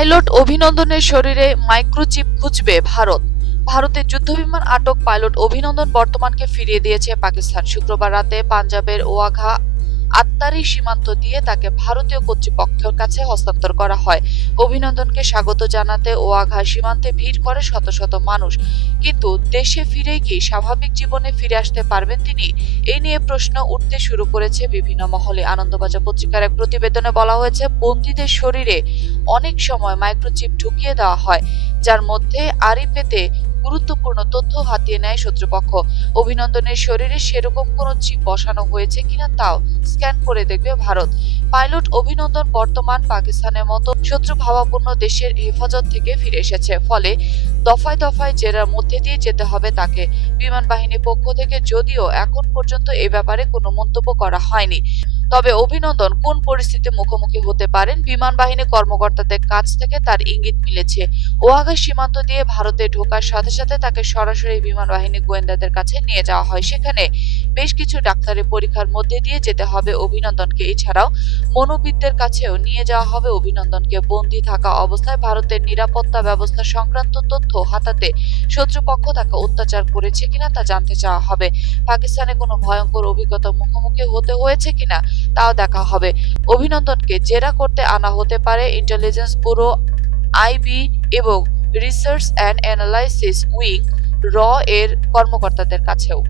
Pilot অভিনন্দনের শরীরে microchip খুঁজবে ভারত। ভারতের যুদ্ধবিমান আটক পাইলট অভিনন্দন বর্তমানকে ফিরিয়ে দিয়েছে পাকিস্তান। শুক্রবার রাতে পাঞ্জাবের ওয়াঘা আত্মারি সীমান্ত দিয়ে তাকে ভারতীয় কর্তৃপক্ষের কাছে হস্তান্তর করা হয়। অভিনন্দনকে স্বাগত জানাতে ওয়াঘা সীমান্তে ভিড় করে শত শত মানুষ। কিন্তু দেশে ফিরে কি স্বাভাবিক জীবনে ফিরে আসতে পারবেন তিনি? এই নিয়ে প্রশ্ন উঠতে শুরু করেছে বিভিন্ন মহলে। আনন্দবাজার পত্রিকার এক প্রতিবেদনে বলা হয়েছে, বন্দীদের শরীরে অনেক সময় মাইক্রোচিপ ঢুকিয়ে দেওয়া হয়, যার মধ্যে আড়ি পেতে গুরুত্বপূর্ণ তথ্য হাতিয়ে নেয় শত্রুপক্ষ। অভিনন্দনের শরীরে সেরকম কোনো চিপ বসানো হয়েছে কিনা তাও স্ক্যান করে দেখবে ভারত। পাইলট অভিনন্দন বর্তমান পাকিস্তানের মতো শত্রু ভাবাপূর্ণ দেশের হেফাজত থেকে ফিরে এসেছে। ফলে দফায় দফায় জেরার মধ্যে দিয়ে যেতে হবে তাকে। বিমান বাহিনীর পক্ষ থেকে যদিও এখন পর্যন্ত এ ব্যাপারে কোনো মন্তব্য করা হয়নি। তবে অভিনন্দন, কোন পরিস্থিতির মুখোমুখি হতে পারেন? বিমান বাহিনী কর্মকর্তাদের কাছ থেকে তার ইঙ্গিত মিলেছে। ওয়াঘা সীমান্ত দিয়ে ভারতে ঢোকার সাথে সাথে তাকে সরাসরি বিমান বাহিনী গোয়েন্দাদের কাছে নিয়ে যাওয়া হয়। সেখানে বেশ কিছু ডাক্তারের পরীক্ষার মধ্যে দিয়ে যেতে হবে অভিনন্দনকে। এছাড়াও মনোবিদদের কাছেও নিয়ে যাওয়া হবে অভিনন্দনকে। বন্দী থাকা অবস্থায় ভারতের নিরাপত্তা ব্যবস্থা সংক্রান্ত তথ্য হাতাতে শত্রুপক্ষ তাকে অত্যাচার করেছে কিনা তা জানতে চাওয়া হবে। পাকিস্তানে কোনো ভয়ঙ্কর অভিজ্ঞতা মুখোমুখি হতে হয়েছে কিনা? তাও দেখা হবে। অভিনন্দনকে জেরা করতে আনা হতে পারে ইন্টেলিজেন্স ব্যুরো আইবি এবং রিসার্চ অ্যান্ড অ্যানালাইসিস উইং র এর কর্মকর্তাদের কাছেও।